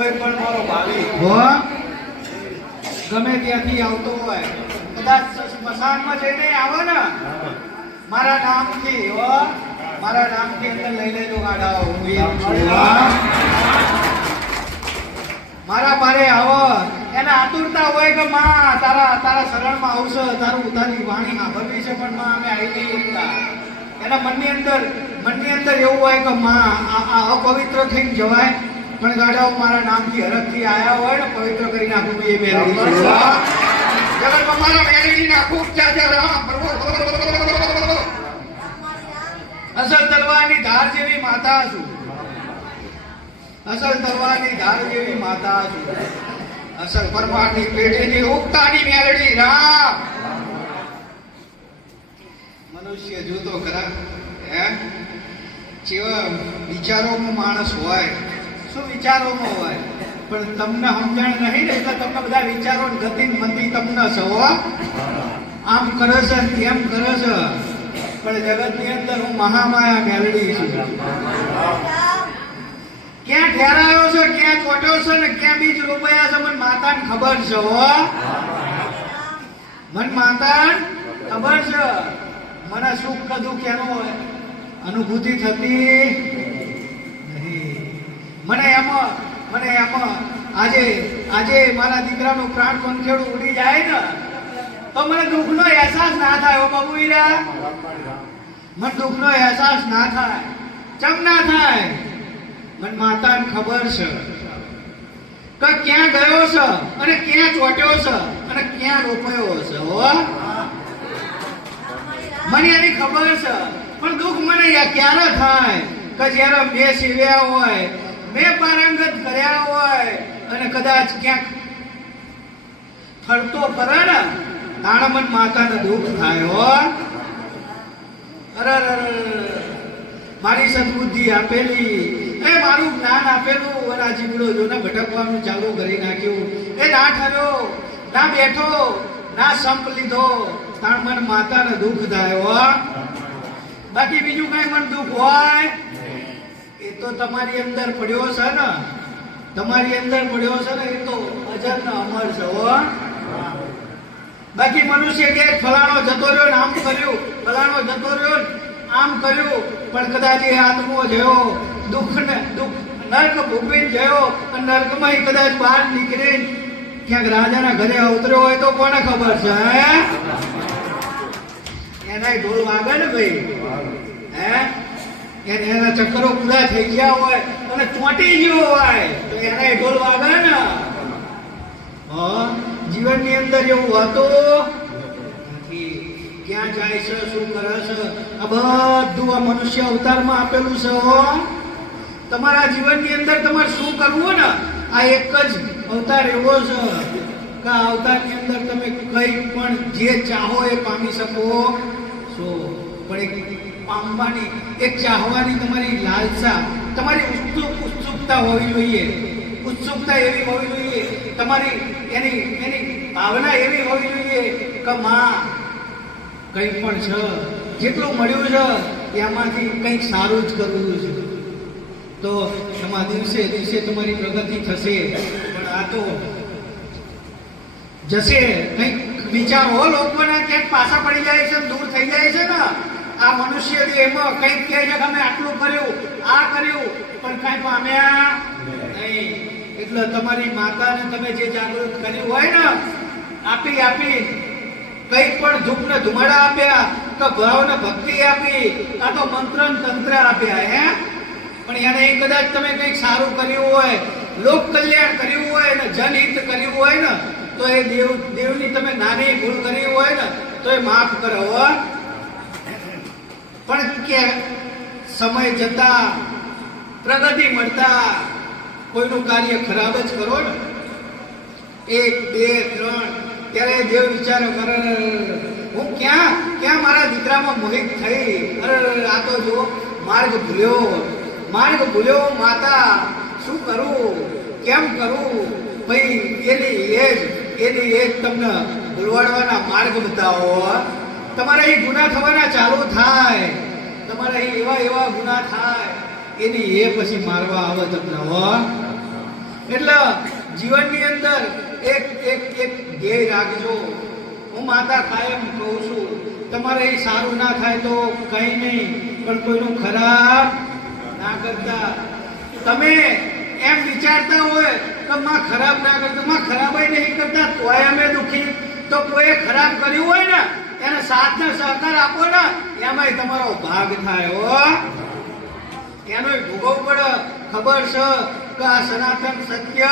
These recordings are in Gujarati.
કોઈ પણ મારો ભાવી. હો? ગમે ત્યાંથી આવતો હોય. કદાચ સ્મશાનમાં જઈને આવે ને. મારા નામથી હો? મારા નામથી અંદર લઈ લેજો હો. મારા બારે આવો. એને આતુરતા હોય કે માં તારા તારા શરણમાં આવશે તારું તારી વાણી સાંભળવી છે પણ માં અમે આવી નહીં શકતા એના મનની અંદર મનની અંદર એવું હોય કે માં આ અપવિત્ર થઈને જવાય. પણ ગાડાઓ મારા નામથી હરખથી આયા હોય ને પવિત્ર કરી નાખું એ મેળવી મારા મેળવી નાખું અસલ તલવારની ધાર જેવી માતા છું. અસલ તલવારની ધાર જેવી માતા છું. અસલ પરમારની પેઢીની ઉગતાની મેલડી રામ. મનુષ્ય જોતો ખરા. હે? જેવા વિચારોમાં માણસ હોય. શું વિચારોમાં હોય? પણ તમને સમજણ નહીં ને એટલે તમને બધા વિચારો ગતિ મંદી તમને છો આમ કરે છે તેમ કરે છે. પણ જગતની અંદર હું મહામાયા મેળવી છું. ક્યાં ઠેરાયો છે, ક્યાં ચોટ્યો છે ને ક્યાં બીજ રૂપિયા છે, મને માતાને ખબર છે, હો. મને માતા ખબર છે. મને સુખ કદું કેનું અનુભૂતિ થતી મને એમાં મને એમાં, આજે આજે મારા દીકરાનું પ્રાણ પંખેડું ઉડી જાય ને, તો મને દુઃખનો અહેસાસ ના થાય ઓ બાબુ ઈરા મને દુઃખનો અહેસાસ ના થાય. ચમ ના થાય? મને માતાને ખબર છે કે ક્યાં ગયો છે અને ક્યાં ચોટ્યો છે અને ક્યાં રોપાયો છે, હો. મને એની ખબર છે. પણ દુઃખ મને ક્યારે થાય? કે જ્યારે બે સીવ્યા હોય મેં પારંગત કર્યા હોય અને કદાચ ક્યાંક ફરતો ફરે ને તાણે મને માતાને દુઃખ થાય હો મારી સદબુદ્ધિ આપેલી. એ મારું જ્ઞાન આપેલું. અને આ જીવડો જોને ભટકવાનું ચાલુ કરી નાખ્યું. એ ના ઠર્યો, ના બેઠો, ના સંપ લીધો. તાણ મન માતાને દુઃખ થાય હો બાકી બીજું કઈ મન દુઃખ હોય? તો તમારી અંદર પડ્યો છે ને? તમારી અંદર પડ્યો છે ને, એ તો અજર ને અમર છે બાકી મનુષ્ય કે ફલાણો જતો રહ્યો ને, આમ કર્યું, ફલાણો જતો રહ્યો ને, આમ કર્યું, પણ કદાચ એ આત્મો જયો દુઃખ ને દુઃખ, નર્ક ભોગવીને જયો અને નર્કમાં કદાચ બહાર નીકળે ક્યાંક રાજાના ઘરે અવતર્યો હોય તો કોને ખબર છે, હે? એના ઢોલ વાગે ને ભાઈ, હે? એને એના ચક્કરો પૂરા થઈ ગયા હોય અને ચોંટી ગયો હોય, તો એના ઢોલ વાગે ને. હા, જીવનની અંદર એવું હતું ક્યાં જાય છે, શું કરે છે? આ બધું આ મનુષ્ય અવતારમાં આપેલું છે તમારા જીવનની અંદર તમારે શું કરવું ને? આ એક જ અવતાર એવો છે કે આ અવતારની અંદર તમે કઈ પણ જે ચાહો એ પામી શકો. છો પણ એક પામવાની એક ચાહવાની તમારી લાલસા, તમારી ઉત્સુક ઉત્સુકતા હોવી જોઈએ. ઉત્સુકતા એવી હોવી જોઈએ, તમારી એની એની ભાવના એવી હોવી જોઈએ કે માં, કંઈ પણ છે, જેટલું મળ્યું છે, એમાંથી કંઈક સારું જ કરવું છે. તો એમાં દિવસે દિવસે તમારી પ્રગતિ થશે. પણ આ તો જશે, કંઈક વિચારો લોકોના ક્યાંક પાછા પડી જાય છે દૂર થઈ જાય છે ને? આ મનુષ્ય એમાં કંઈક કહે છે કે અમે આટલું કર્યું, આ કર્યું, પણ કાંઈ પામ્યા નહીં. એટલે તમારી માતાને તમે જે જાગૃત કર્યું હોય ને, આપી આપી, કંઈક પણ ધૂપ ને ધુમાડા આપ્યા, તો ભાવ ને ભક્તિ આપી, આ તો મંત્ર તંત્ર આપ્યા, હે? પણ એને એ કદાચ તમે કંઈક સારું કર્યું હોય, લોક કલ્યાણ કર્યું હોય ને, જનહિત કર્યું હોય ને, તો એ દેવ, દેવની તમે નાની ભૂલ કરી હોય ને, તો એ માફ કરો પણ કે સમય જતા પ્રગતિ મળતા કોઈનું કાર્ય ખરાબ જ કરો ને? એક, બે, ત્રણ. ત્યારે દેવ વિચારો કરે હું ક્યાં ક્યાં મારા દીકરામાં મોહિત થઈ? અરે આ તો જો માર્ગ ભૂલ્યો. માર્ગ ભૂલ્યો, માતા, શું કરું? કેમ કરું? ભાઈ, એની એજ એની એજ તમને ભૂલવાડવાના માર્ગ બતાવો તમારા અહીં ગુના થવાના ચાલુ થાય. તમારા અહીં એવા એવા ગુના થાય. એની એ પછી મારવા આવે તમને, હો. એટલે જીવનની અંદર એક એક એક ધ્યેય રાખજો. હું માતા કાયમ કહું છું. તમારે એ સારું ના થાય તો કંઈ નહીં, પણ કોઈનું ખરાબ ના કરતા. તમે એમ વિચારતા હોય તો માં ખરાબ ના કરતા, માં ખરાબ નહીં કરતા, તોય અમે દુખી. તો કોઈએ ખરાબ કર્યું હોય ને એને સાથ સહકાર આપો ને, એમાંય તમારો ભાગ થાય હો. એનો ભોગવવું પડે. ખબર છે કે આ સનાતન સત્ય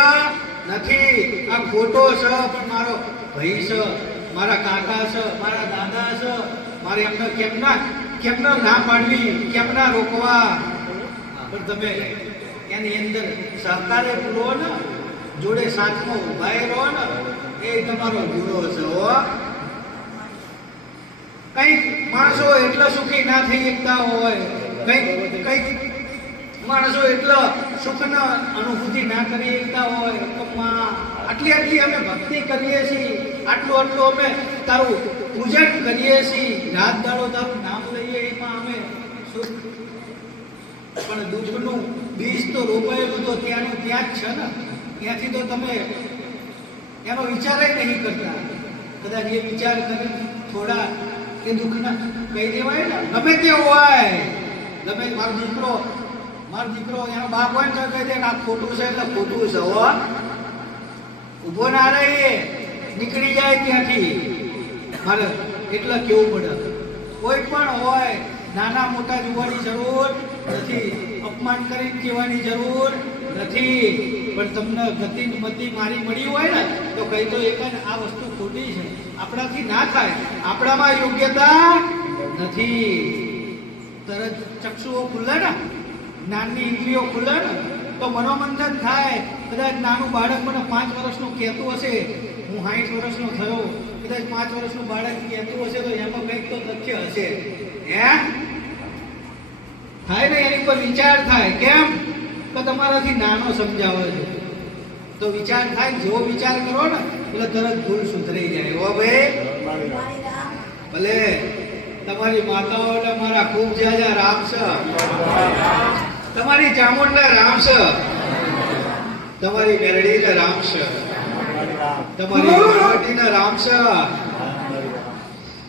નથી. આ ખોટો છે, પણ મારો ભાઈ છે, મારા કાકા છે, મારા દાદા છે, મારે એમને કેમના કેમના ના પાડવી, કેમના રોકવા? પણ તમે એની અંદર સહકારે પૂરો ને, જોડે સાથમાં ઊભા રહો ને, એ તમારો ગુરો છે હો. કંઈક માણસો એટલા સુખી ના થઈ શકતા હોય, કંઈક કંઈક માણસો એટલા સુખના અનુભૂતિ ના કરી શકતા હોય આટલી આટલી અમે ભક્તિ કરીએ છીએ, આટલું આટલું અમે તારું પૂજન કરીએ છીએ, રાત દાડો તારું નામ લઈએ એમાં અમે સુખ. પણ દુઃખનું બીજ તો રોપાયેલું તો ત્યાંનું ત્યાં જ છે ને, ત્યાંથી તો તમે એનો વિચાર નહીં કરતા. કદાચ એ વિચાર કરી થોડા એ દુઃખના કહી દેવાય ને, ગમે તે હોય. ગમે મારો દીકરો મારો દીકરો એનો બાપ હોય ને તો કહી દે કે આ ખોટું છે એટલે ખોટું છે હો. ઊભો ના રહે નીકળી જાય ત્યાંથી. મારે એટલે કેવું પડે? કોઈ પણ હોય, નાના મોટા જોવાની જરૂર નથી, અપમાન કરીને કહેવાની જરૂર નથી. પણ તમને ગતિ મતિ મારી મળી હોય ને, તો કહી તો એક જ આ વસ્તુ ખોટી છે. આપણાથી ના થાય, આપણામાં યોગ્યતા નથી. તરત ચક્ષુઓ ખુલ્લે ને જ્ઞાનની ઇન્દ્રિયો ખુલ્લે ને, તો મનોમંથન થાય. કદાચ નાનું બાળક મને પાંચ વર્ષનું કહેતું હશે, હું સાઠ વર્ષનો થયો. કદાચ પાંચ વર્ષનું બાળક કહેતું હશે તો એમાં કંઈક તો તથ્ય હશે. હે? થાય ને એની પર વિચાર થાય. કેમ? તો તમારાથી નાનો સમજાવે છે. તો વિચાર થાય, જેવો વિચાર કરો ને, એટલે તરત ભૂલ સુધરી જાય. હો ભાઈ? ભલે. તમારી માતાઓને મારા ખૂબ જ્યાં રામ છે. તમારી ચામુંડના રામ છે. તમારી મેરડીના રામ છે. તમારી ભગવતીના રામ છે.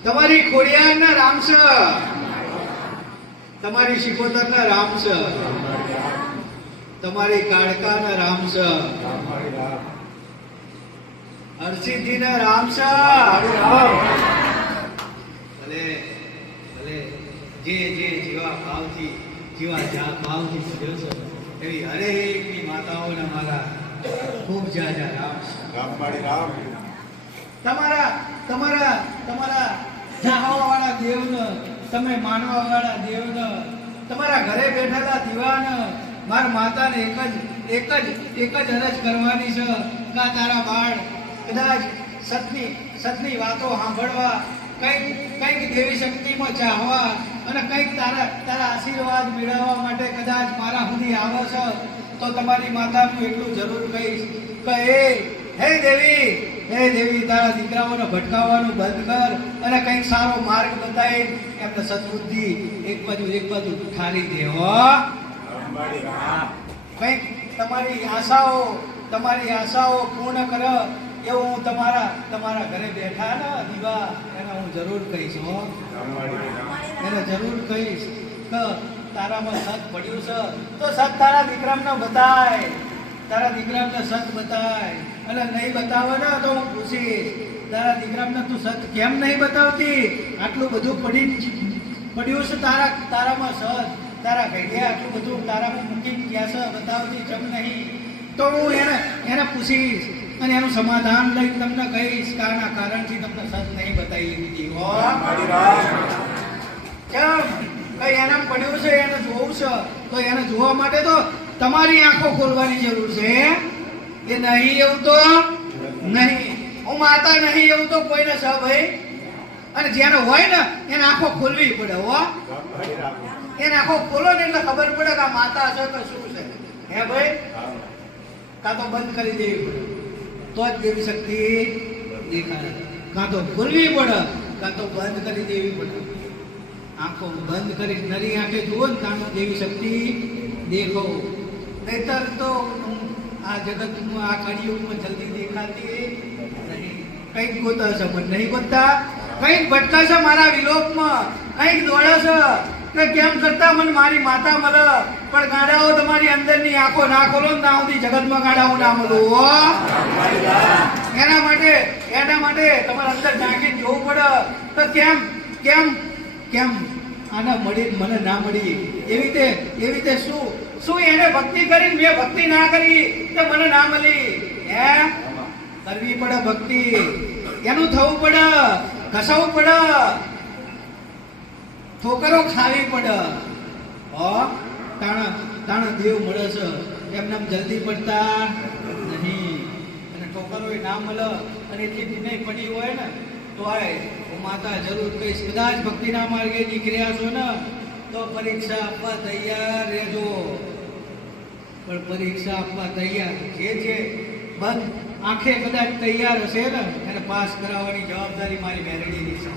તમારી ખોડિયારના રામ છે. તમારી શિકોતરના રામ છે. તમારી કાળકાના રામ છે હરસિદ્ધિના રામ. છે ભલે ભલે. જે જે જીવા ભાવથી જીવા જા ભાવથી પૂજ્યો છો એવી હરેકની માતાઓને મારા ખૂબ જાજા રામ છે તમારા તમારા તમારા ચાહવાવાળા દેવને તમે માનવાવાળા દેવને તમારા ઘરે બેઠેલા દીવાને મારા માતાને એક જ એક જ એક જ અરજ કરવાની છે. કા તારા બાળ કદાચ સતની સતની વાતો સાંભળવા કંઈક કંઈક દેવી શક્તિમાં ચાહવા અને કંઈક તારા તારા આશીર્વાદ મેળવવા માટે કદાચ મારા સુધી આવે છે, તો તમારી માતાનું એટલું જરૂર કહીશ કે એ, હે દેવી હે દેવી, તારા દીકરાઓને ભટકાવવાનું બંધ કર અને કંઈક સારો માર્ગ બતાવી એમને સદબુદ્ધિ એક બાજુ એક બાજુ ઠારી દે હો. કંઈક તમારી આશાઓ તમારી આશાઓ પૂર્ણ કર એવું હું તમારા તમારા ઘરે બેઠા ને દીવા એને હું જરૂર કહીશ હો. એને જરૂર કહીશ કે તારામાં સત પડ્યું છે. તો સત તારા દીકરામને બતાય. તારા દીકરામને સત બતાય. અને નહીં બતાવે ને તો હું પૂછીશ તારા દીકરામને તું સત કેમ નહીં બતાવતી? આટલું બધું પડી પડ્યું છે તારા તારામાં સત. તારા ઘડિયા આટલું બધું તારા મૂકી ગયા છે બતાવતી જમ નહીં. તો હું એને એને પૂછીશ અને એનું સમાધાન લઈ તમને કહીશ કાના કારણથી તમને સત નહીં બતાવી દીધી કેમ? કઈ એને પડ્યું છે, એને જોવું છે? તો એને જોવા માટે તો તમારી આંખો ખોલવાની જરૂર છે એ નહીં એવું તો નહીં. હું માતા નહીં એવું તો કોઈને છે, ભાઈ? અને જેને હોય ને, એને આંખો ખોલવી પડે, હો. એને આંખો ખોલો ને એટલે ખબર પડે કે આ માતા છે કે શું છે. હે ભાઈ? કાં તો બંધ કરી દેવી પડે. તો જ દેવી શક્તિ દેખાય. કાં તો ખોલવી પડે, કાં તો બંધ કરી દેવી પડે. આંખો બંધ કરી નરી આંખે જુઓ ને, કાં તો દેવી શક્તિ દેખો. નહીતર તો આ જગતમાં આ કળિયુગમાં જલ્દી દેખાતી નહીં. કંઈક ગોતા છે પણ નહીં ગોતતા. કંઈક ભટકા છે મારા વિલોપમાં. કંઈક દોડે છે. કે કેમ કરતા મને મારી માતા મળે પણ ગાડાઓ તમારી અંદરની આંખો ના ખોલો ને ત્યાં સુધી જગતમાં ગાડાઓ ના મળો. એના માટે એના માટે તમારે અંદર નાખીને જોવું પડે. તો કેમ? કેમ? કેમ? આને મળી, મને ના મળી. એવી રીતે એવી રીતે શું? શું એને ભક્તિ કરી મેં ભક્તિ ના કરી તો મને ના મળી? હે? કરવી પડે ભક્તિ. એનું થવું પડે. ઘસાવવું પડે? ઠોકરો ખાવી પડે. ઓ તાણ તાણ દેવ મળે છે. એમને જલ્દી પડતા નહીં. અને ઠોકરો એ ના મળે અને એટલી વિનય પડી હોય ને, તો આય માતા જરૂર કહીશ કદાચ ભક્તિના માર્ગે નીકળ્યા છો ને, તો પરીક્ષા આપવા તૈયાર રહેજો. પણ પરીક્ષા આપવા તૈયાર જે છે, બંધ. આંખે કદાચ તૈયાર હશે ને એને પાસ કરાવવાની જવાબદારી મારી મેરડીની છે.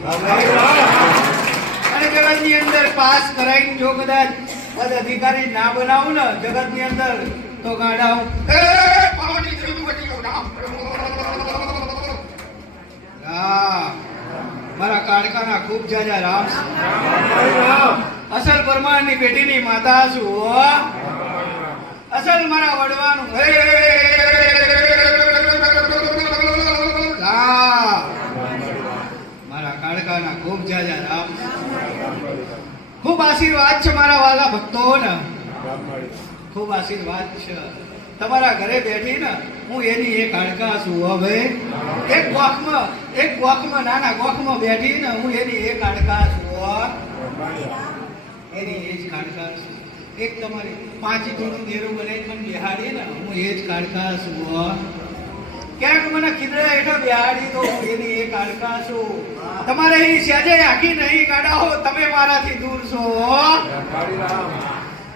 અને જગતની અંદર પાસ કરાવીને જો કદાચ પદ અધિકારી ના બનાવું ને જગતની અંદર તો ગાડા રામ મારા કાળકાના ખૂબ જાજા રામ અસલ પરમારની બેટીની માતા છું અસલ મારા વડવાનું હે રામ મારા કાળકાના ખૂબ જાજા રામ. ખૂબ આશીર્વાદ છે મારા વાલા ભક્તોને. ખૂબ આશીર્વાદ છે. તમારા ઘરે બેઠી ને હું એની એક હાડકા છું. હવે એક ગોખમાં એક ગોખમાં, નાના ગોખમાં બેઠી ને હું એની એક હાડકા છું. એની એ જ હાડકા છું. એક તમારી પાંચ થોડું નેરું બને પણ બિહાડી ને હું એ જ હાડકા છું. મને ખીદડા હેઠળ બિહાડી તો એની એક કાળકા છું. તમારે એ સહેજે આખી નહીં કાઢાઓ તમે મારાથી દૂર છો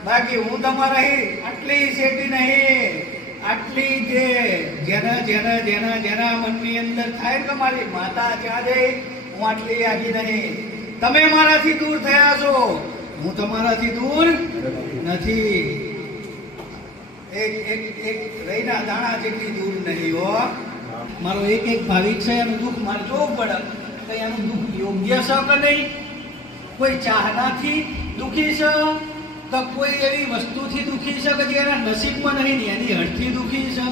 બાકી હું તમારા આટલી શેટી નહીં. આટલી જે જેના જેના જેના જેના મનની અંદર થાય કે મારી માતા ત્યાં હું આટલી આગી નહીં. તમે મારાથી દૂર થયા છો. હું તમારાથી દૂર નથી. એક એક એક રહીના દાણા જેટલી દૂર નહીં, હો. મારો એક એક ભાવિક છે, એનું દુઃખ મારે જોવું પડે. તો એનું દુઃખ યોગ્ય છે કે નહીં? કોઈ ચાહનાથી દુઃખી છે? તો કોઈ એવી વસ્તુથી દુઃખી છે કે જે એના નસીબમાં નહીં એની હડથી દુઃખી છે?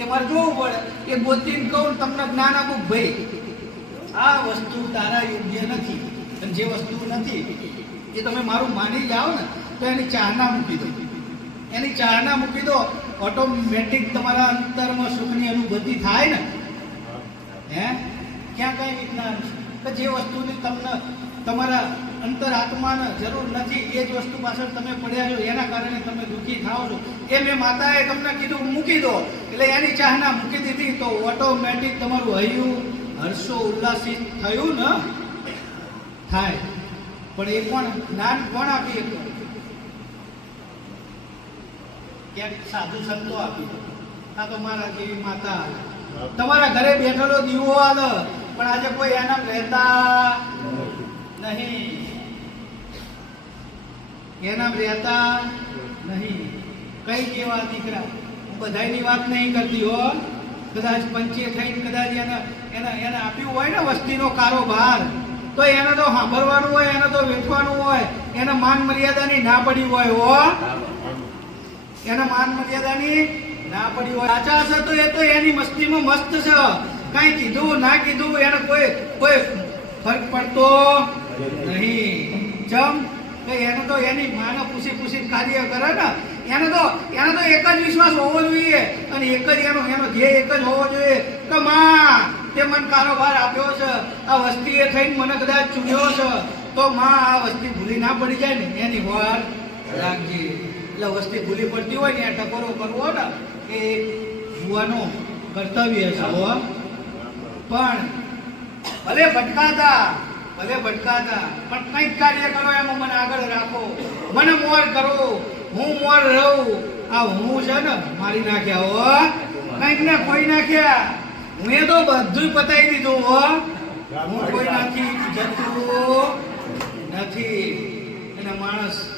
એ મારે જોવું પડે. એ ગોતીને કહું તમને જ્ઞાન આપું ભાઈ, આ વસ્તુ તારા યોગ્ય નથી. અને જે વસ્તુ નથી, એ તમે મારું માની જાઓ ને, તો એની ચાહના મૂકી દો. એની ચાહના મૂકી દો, ઓટોમેટિક તમારા અંતરમાં સુખની અનુભૂતિ થાય ને હે? ક્યાં કઈ વિજ્ઞાન કે જે વસ્તુની તમને તમારા અંતર આત્માને જરૂર નથી, એ જ વસ્તુ પાછળ તમે પડ્યા છો, એના કારણે તમે દુઃખી થાઓ છો. એ મેં માતાએ તમને કીધું, મૂકી દો. એટલે એની ચાહના મૂકી દીધી તો ઓટોમેટિક તમારું હૈયું, હર્ષો, ઉલ્લાસિત થયું ને થાય. પણ એ પણ જ્ઞાન કોણ આપી શકે ક્યાંક સાધુ સંતો આપી. આ તો મારા જેવી માતા. તમારા ઘરે બેઠેલો દીવો હાલે પણ આજે કોઈ એના રહેતા નહીં. એના રહેતા નહીં. કઈ કેવા દીકરા? હું બધાની વાત નહીં કરતી હો. કદાચ પંચે થઈને કદાચ એને એને એને આપ્યું હોય ને વસ્તીનો કારોબાર તો એને તો સાંભળવાનું હોય એને તો વેઠવાનું હોય. એને માન મર્યાદાની ના પડી હોય હો. એને માન મર્યાદાની ના પડી હોય. સાચા હશે તો એ તો એની મસ્તીમાં મસ્ત છે. કઈ કીધું, ના કીધું, એને કોઈ કોઈ ફરક પડતો નહીં. જમ. એને તો એની માને પૂછી પૂછી કાર્ય કરે ને. એને તો એને તો એક જ વિશ્વાસ હોવો જોઈએ. અને એક જ એનો એનો ધ્યેય એક જ હોવો જોઈએ. કે માં, તે મને કારોબાર આપ્યો છે. આ વસ્તી એ થઈને મને કદાચ ચૂક્યો છે. તો માં, આ વસ્તી ભૂલી ના પડી જાય ને. એની વાર રાખજે. એટલે વસ્તી ભૂલી પડતી હોય ને ટકોરો કરવો ને. એ ભુવાનો કર્તવ્ય છે પણ ભલે ભટકાતા ભલે ભટકાતા, પણ કંઈક કાર્ય કરો એમાં મને આગળ રાખો. મને મોર કરો. હું મોર રહું. આ હું છે ને, મારી નાખ્યા, હો. કંઈક ને કોઈ નાખ્યા. હું એ તો બધું પતાવી દીધું, હો. હું કોઈ નાખી જતું નથી. અને માણસ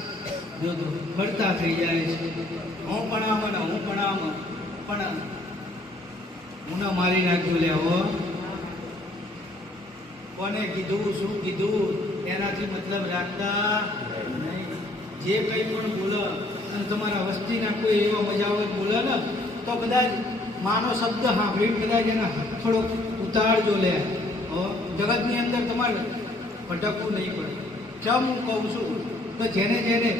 જો તો ફરતા થઈ જાય છે. હું પણ આમ ને હું પણ આમ. પણ હું મારી નાખ્યું લે હો. કોને કીધું, શું કીધું? એનાથી મતલબ રાખતા નહીં. જે કંઈ પણ બોલો, અને તમારા વસ્તીના કોઈ એવા મજા હોય બોલે ને, તો કદાચ માનો શબ્દ સાંભળીને કદાચ એને થોડોક ઉતારજો લે. જગતની અંદર તમારે ભટકવું નહીં પડે. ચમ હું કહું છું, તો જેને જેને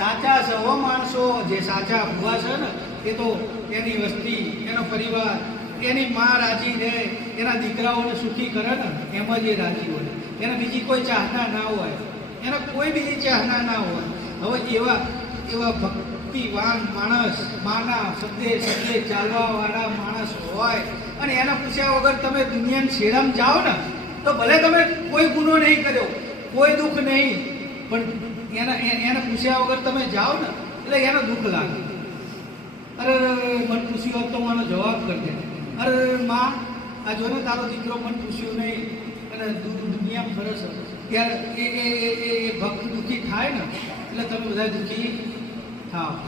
સાચા છે માણસો, જે સાચા ભૂવા છે ને, એ તો એની વસ્તી, એનો પરિવાર, એની માં રાજી રહે એના દીકરાઓને સુખી કરે ને, એમ જ એ રાજી હોય. એને બીજી કોઈ ચાહના ના હોય. એને કોઈ બીજી ચાહના ના હોય. હવે એવા એવા ભક્તિવાન માણસ, માના સદે સદે ચાલવાવાળા માણસ હોય, અને એના પૂછ્યા વગર તમે દુનિયાના છેડામાં જાઓ ને, તો ભલે તમે કોઈ ગુનો નહીં કર્યો, કોઈ દુઃખ નહીં, પણ એના એને પૂછ્યા વગર તમે જાઓ ને, એટલે એને દુઃખ લાગે. અરે મને પૂછ્યું હોત તો મને જવાબ કરી દે. અરે માં, આ જો ને તારો દીકરો મને પૂછ્યું નહીં, અને દુનિયામાં ફરે છે. ત્યારે એ એ- એ એ ભક્ત દુઃખી થાય ને, એટલે તમે બધા દુઃખી થાવ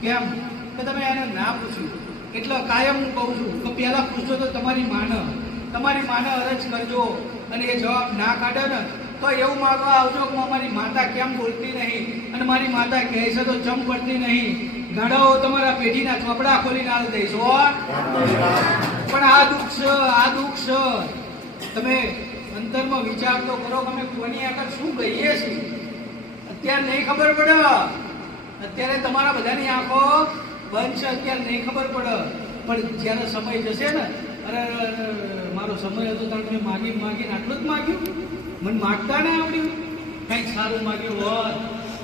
કેમ? કે તમે એને ના પૂછ્યું. એટલે કાયમ હું કહું છું કે પહેલાં પૂછજો તો તમારી માન. તમારી માને અરજ કરજો, અને એ જવાબ ના કાઢે ને તો એવું માગવા આવજો કે મારી માતા કેમ બોલતી નહીં? અને મારી માતા કહે છે તો ચમ પડતી નહીં. ગાડાઓ તમારા પેઢીના ચોપડા ખોલીને હાલ દઈશ પણ આ દુઃખ છે, આ દુઃખ છે. તમે અંતરમાં વિચાર તો કરો કે અમે કોની આગળ શું કહીએ છીએ? અત્યારે નહીં ખબર પડે. અત્યારે તમારા બધાની આંખો બંધ છે, અત્યારે નહીં ખબર પડે. પણ જ્યારે સમય જશે ને અરે મારો સમય હતો ત્યારે મેં માગી માગીને આટલું જ માગ્યું. મને માગતા ને આવડ્યું. કંઈક સારું માગ્યું હોત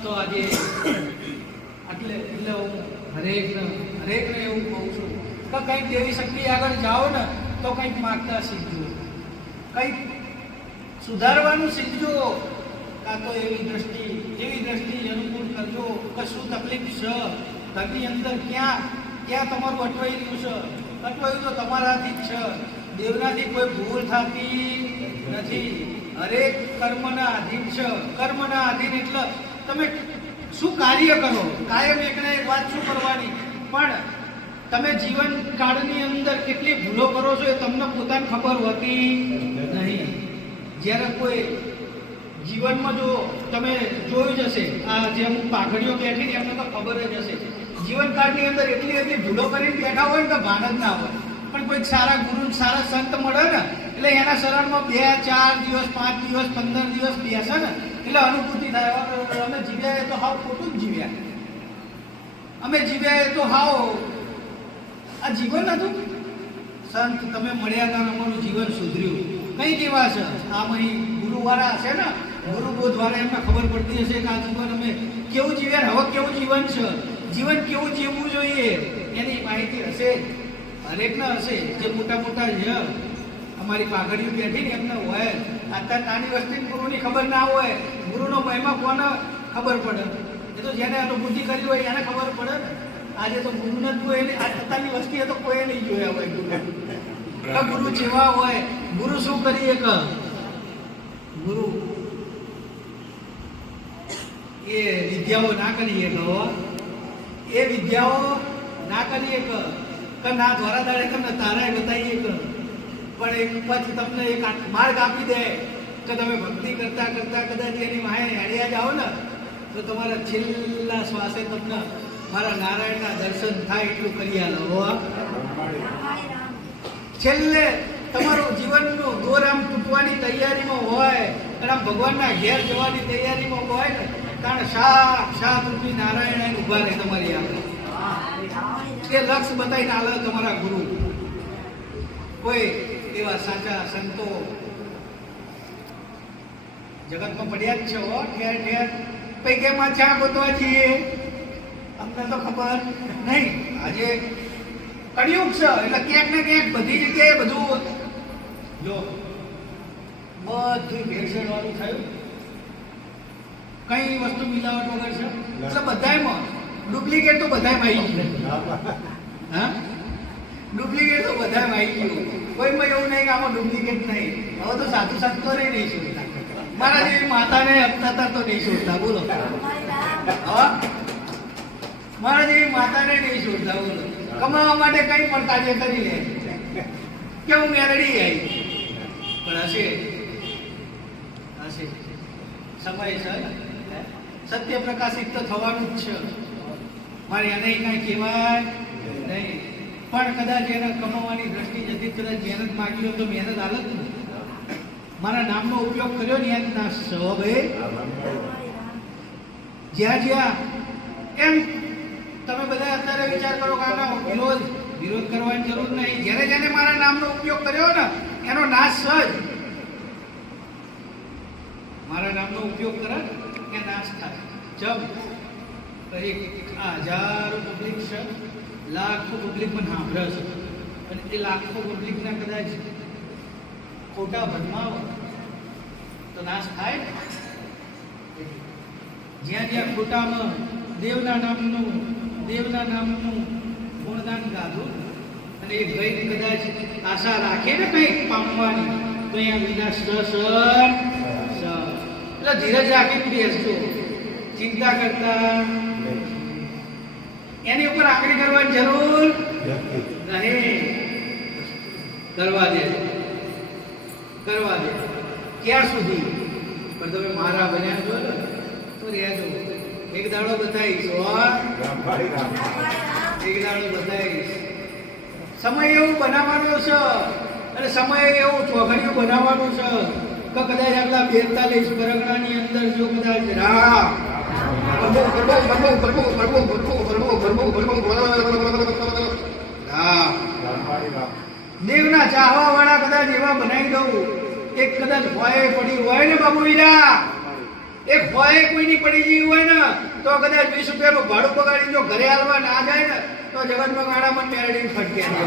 તો આજે એટલે એટલે હું હરેકને હરેકને એવું કહું છું કે કંઈક દેવી શક્તિ આગળ જાઓ ને તો કંઈક માગતા શીખજો. કંઈક સુધારવાનું શીખજો. કાં તો એવી દ્રષ્ટિ એવી દ્રષ્ટિ અનુકૂળ કરજો કે શું તકલીફ છે, ઘરની અંદર ક્યાં ક્યાં તમારું અટવાઈ રહ્યું છે. અટવાયું તો તમારાથી છ. દેવનાથી કોઈ ભૂલ થતી નથી. હરેક કર્મના આધીન છે. કર્મના આધીન એટલે તમે શું કાર્ય કરો? કાયમ એકને એક વાત શું કરવાની? પણ તમે જીવન કાળની અંદર કેટલી ભૂલો કરો છો એ તમને પોતાને ખબર હોતી નહીં. જ્યારે કોઈ જીવનમાં જો તમે જોયું જ હશે આ જે અમુક પાઘડીઓ બેઠી એમને તો ખબર જ હશે. જીવનકાળની અંદર એટલી એટલી ભૂલો કરીને બેઠા હોય ને તો ભાન જ ના હોય. પણ કોઈ સારા ગુરુ સારા સંત મળે ને, એટલે એના શરણમાં બે, ચાર દિવસ, પાંચ દિવસ, પંદર દિવસ બેસે ને, એટલે અનુભૂતિ થાય. અમે જીવ્યા એ તો હાવ ખોટું જ જીવ્યા. અમે જીવ્યા એ તો હાવ, આ જીવન હતું. સંત, તમે મળ્યા હતા અમારું જીવન સુધર્યું. કઈ કેવા છે? આ અહીં ગુરુવાળા હશે ને ગુરુ બોધવાળા એમને ખબર પડતી હશે કે આ જીવન અમે કેવું જીવ્યા હવે કેવું જીવન છે? જીવન કેવું જીવવું જોઈએ એની માહિતી હશે. હરેકને હશે. જે મોટા મોટા છે અમારી પાઘડીઓ બેઠી ને એમને હોય. અત્યારે નાની વસ્તી ગુરુની ખબર ના હોય. ગુરુનો મહિમા કોને ખબર પડે? એ તો જેને અનુભૂતિ કરી હોય એને ખબર પડે આજે તો ગુરુને જ કોઈ આ અત્યારની વસ્તી તો કોઈ નહીં જોયા હોય ગુરુ ગુરુ જેવા હોય. ગુરુ શું કરીએ એક? ગુરુ. એ વિદ્યાઓ ના કરીએ કે હો. એ વિદ્યાઓ ના કરીએ કે કે ના દ્વારા દાડે તમને તારાય બતાવીએ કે પણ એક પછી તમને એક માર્ગ આપી દે, કે તમે ભક્તિ કરતા કરતા કદાચ એની માએ હેડ્યા જાઓ ને, તો તમારા છેલ્લા શ્વાસે તમને મારા નારાયણના દર્શન થાય એટલું કરી આલો. છેલ્લે તમારું જીવનનું દોર આમ તૂટવાની તૈયારીમાં હોય અને ભગવાનના ઘેર જવાની તૈયારીમાં હોય ને કારણ સાક્ષાત રૂપી નારાયણ ઊભા રહે તમારી આગળ. એ લક્ષ બતાવીને આલે તમારા ગુરુ. કોઈ એવા સાચા સંતો જગતમાં પડ્યા જ છે હો, ઠેર ઠેર. પૈકેમાં ચા ગોતવા છીએ? અમને તો ખબર નહીં. આજે કળિયુગ છે, એટલે ક્યાંક ને ક્યાંક બધી જગ્યાએ બધું જો, બધું ભેળસેળ વાળું થયું. કઈ વસ્તુ મિલાવટ વગર છે? એટલે બધાયમાં ડુપ્લિકેટ તો બધાયમાં આવી ગયું. હા? ડુપ્લિકેટ તો બધાયમાં આવી ગયું. કોઈમાં એવું નહીં કે આમાં ડુપ્લિકેટ નહીં. હવે તો સાધુ સંતો નહીં નહીં શોધતા મારા જેવી માતાને અત્યાર તો નહીં શોધતા બોલો. મારા જેવી માતાને નહીં શોધતા બોલો. કમાવા માટે કંઈ પણ કાર્ય કરી લે. કે હું મેરડી આવી. પણ હશે. હશે. સમય છે. સત્ય પ્રકાશિત તો થવાનું જ છે. મારે એને કાંઈ કહેવાય નહીં. પણ કદાચ એને કમાવાની દ્રષ્ટિ જતી કદાચ મહેનત માગી તો મહેનત હાલત ને મારા નામનો ઉપયોગ કર્યો ને એમ ના સવે જ્યાં જ્યાં એમ તમે બધા અત્યારે વિચાર કરો કે આનો વિરોધ વિરોધ કરવાની જરૂર નહીં. જ્યારે જેને મારા નામનો ઉપયોગ કર્યો ને, એનો નાશ સજ મારા નામનો ઉપયોગ કરે એ નાશ થાય. જબ એક આ હજારો પબ્લિક છે લાખો પબ્લિક પણ સાંભળે છે. અને એ લાખો પબ્લિકના કદાચ ખોટા ભરમાવ તો નાશ થાય? ને? જ્યાં જ્યાં ખોટામાં દેવના નામનું દેવના નામનું ગુણદાન ગાધું અને એ ગઈ કદાચ આશા રાખે ને કંઈક પામવાની તો અહીંયા વિનાશ એટલે ધીરજ રાખીને બેસજો ચિંતા કરતા એની ઉપર આકડી કરવાની જરૂર નહીં. કરવા દે. કરવા દે. ક્યાં સુધી? પણ તમે મારા બન્યા છો ને તો રહેજો. એક દાડો બતાવીશ એક દાડો બતાવીશ. સમય એવું બનાવવાનો છે. અને સમય એવું ચોઘડિયું બનાવવાનું છે. તો કદાચ આપણા બેતાલીસ પરગણાની અંદર જો કદાચ રામ દેવના ચાહવા વાળા કદાચ એવા બનાવી દઉં. એક કદાચ ભોય પડી હોય ને બાબુ વીરા. એક કોઈ કોઈની પડી ગઈ હોય ને, તો કદાચ વીસ રૂપિયાનું ભાડું પગાડી જો ઘરે હાલવા ના જાય ને, તો જગતમાં ગાડામાં મેળવીને ફટક્યા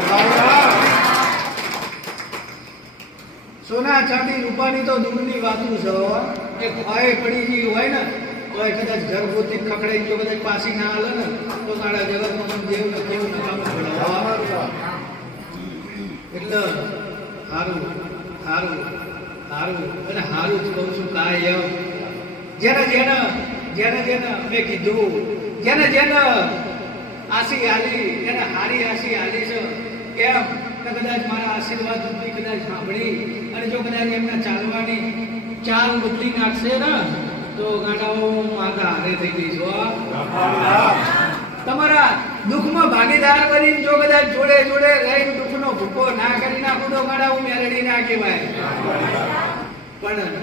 સોના ચાંદી રૂપાની તો દૂરની વાતું છે. એક ભોય પડી ગઈ હોય ને તો કદાચ પોતે ખકડાઈ જો કદાચ પાછી ના હાલે ને, તો ગાડા જગતમાં એટલે હારું હારું હારું. અને હારું જ કહું છું કાયમ જેને જેને જેને જેને મેં કીધું, જેને જેને આશી આલી એને હારી આશી આલી છે કે કદાચ મારા આશીર્વાદ કદાચ સાંભળી, અને જો કદાચ એમના ચાલવાની, ચાલ બદલી નાખશે ને તો ગાડાઓ માતા હારે થઈ ગઈ છો તમારા દુઃખમાં ભાગીદાર બનીને જો કદાચ જોડે જોડે રહીને દુઃખનો ભૂકો ના કરી નાખું તો ગાડા હું મેળડી ના કહેવાય. પણ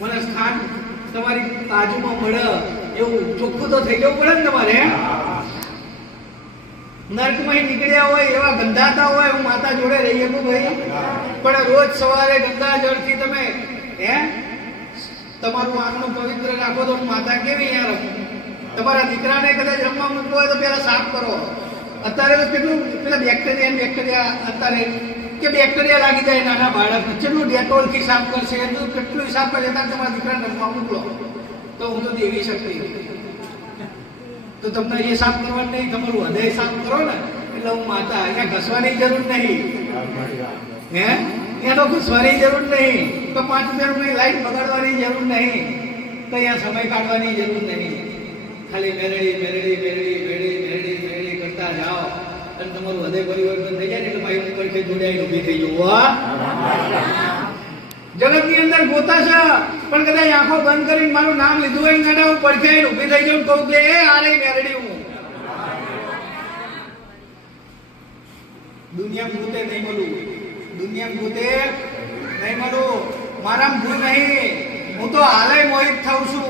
મને સ્થાન તમારી બાજુમાં મળે એવું ચોખ્ખું તો થઈ જવું પડે ને તમારે નર્કમાં નીકળ્યા હોય એવા ગંધાતા હોય હું માતા જોડે રહી શકું ભાઈ? પણ રોજ સવારે ગંદા જળથી તમે, હે? તમારું આંગણું પવિત્ર રાખો તો માતા કેવી અહીંયા રાખો તમારા દીકરાને કદાચ રમવા મૂકવો હોય તો પહેલાં સાફ કરો. અત્યારે તો કેટલું પેલા બેક્ટેરિયા બેક્ટેરિયા અત્યારે કે બેક્ટેરિયા લાગી જાય નાના બાળક કેટલું ડેટોલથી સાફ કરશે? એટલું કેટલું સાફ કરે ત્યારે તમારા દીકરાને રમવા મોકલો. તો હું તો દેવી શક્તિ. તો તમને એ સાફ કરવાનું નહીં તમારું હૃદય સાફ કરો ને. એટલે હું માતા અહીંયા ઘસવાની જરૂર નહીં. હે? એનો ઘૂસવાની જરૂર નહીં. તો પાંચ રૂપિયાનું લાઈટ બગાડવાની જરૂર નહીં. તો અહીંયા સમય કાઢવાની જરૂર નહીં. ખાલી મેરડી મેરડી મેરડી મેરડી મેરડી મેરડી કરતા જાઓ. અને તમારું હૃદય પરિવર્તન થઈ જાય ને એટલે ભાઈ ઉપર છે જોડાઈને ઊભી થઈ જવું, હો. જગતની અંદર ગોતા છે, પણ કદાચ આંખો બંધ કરીને મારું નામ લીધું હોય ને હું પડખે ઊભી થઈ જાઉં કહું કે આ રહી મેરડી હું. દુનિયા ભૂતે નહીં મળું દુનિયા ભૂતે નહીં મળું. મારા ભૂલ નહીં. હું તો હાલે મોહિત થઉં છું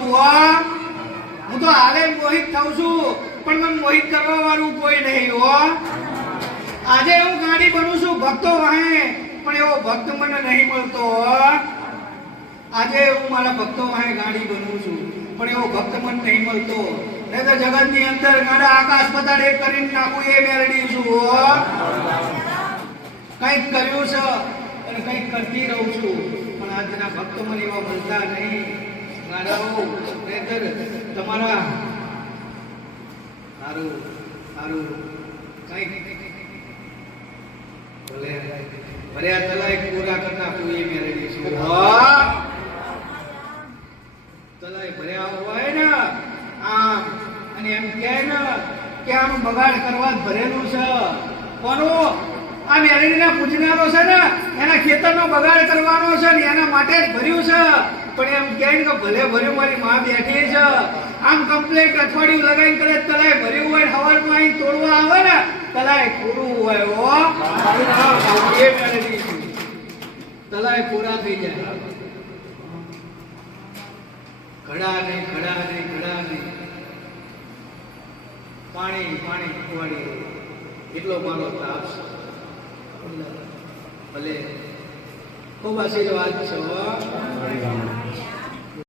હો તો હાલે મોહિત થઉં છું, પણ મને મોહિત કરવા વાળું કોઈ નહીં હો આજે હું ગાડી બનું છું, ભક્તો વાહે, પણ એવો ભક્ત મને નહીં મળતો આજે હું મારા ભક્તો વાહે ગાડી બનું છું, પણ એવો ભક્ત મને નહીં મળતો. નહીં તો જગતની અંદર મારા આકાશ પતાડે કરીને નાખું એ મેળવી છું કંઈક કર્યું છે અને કંઈક કરતી રહું છું. પણ આજના ભક્તો મને એવા મળતા નહીં. તમારા સારું સારું. કંઈક ભલે ભર્યા તલાય પૂરા કરતા એ મેળવી છું. તલાય ભર્યા હોય ને, આમ. અને એમ કહે ને કે આમ બગાડ કરવા જ ભરેલું છે. કોનું? આ મેળવીને પૂજનારો છે ને, એના ખેતરનો બગાડ કરવાનો છે ને, એના માટે જ ભર્યું છે. પણ એમ કહે કે ભલે ભર્યું, મારી માં બેઠી છે. આમ કમ્પ્લેટ અઠવાડિયું લગાવીને કરે તલાય ભર્યું હોય સવારમાં અહીં તોડવા આવે ને તલાય પૂરું હોય છે. તલાય પૂરા થઈ જાય. ઘડા નહીં ઘડા નહીં ઘડા નહીં પાણી પાણી ખુવાડી એટલો મારો તાપ છે ભલે ખૂબ આશીર્વાદ છો.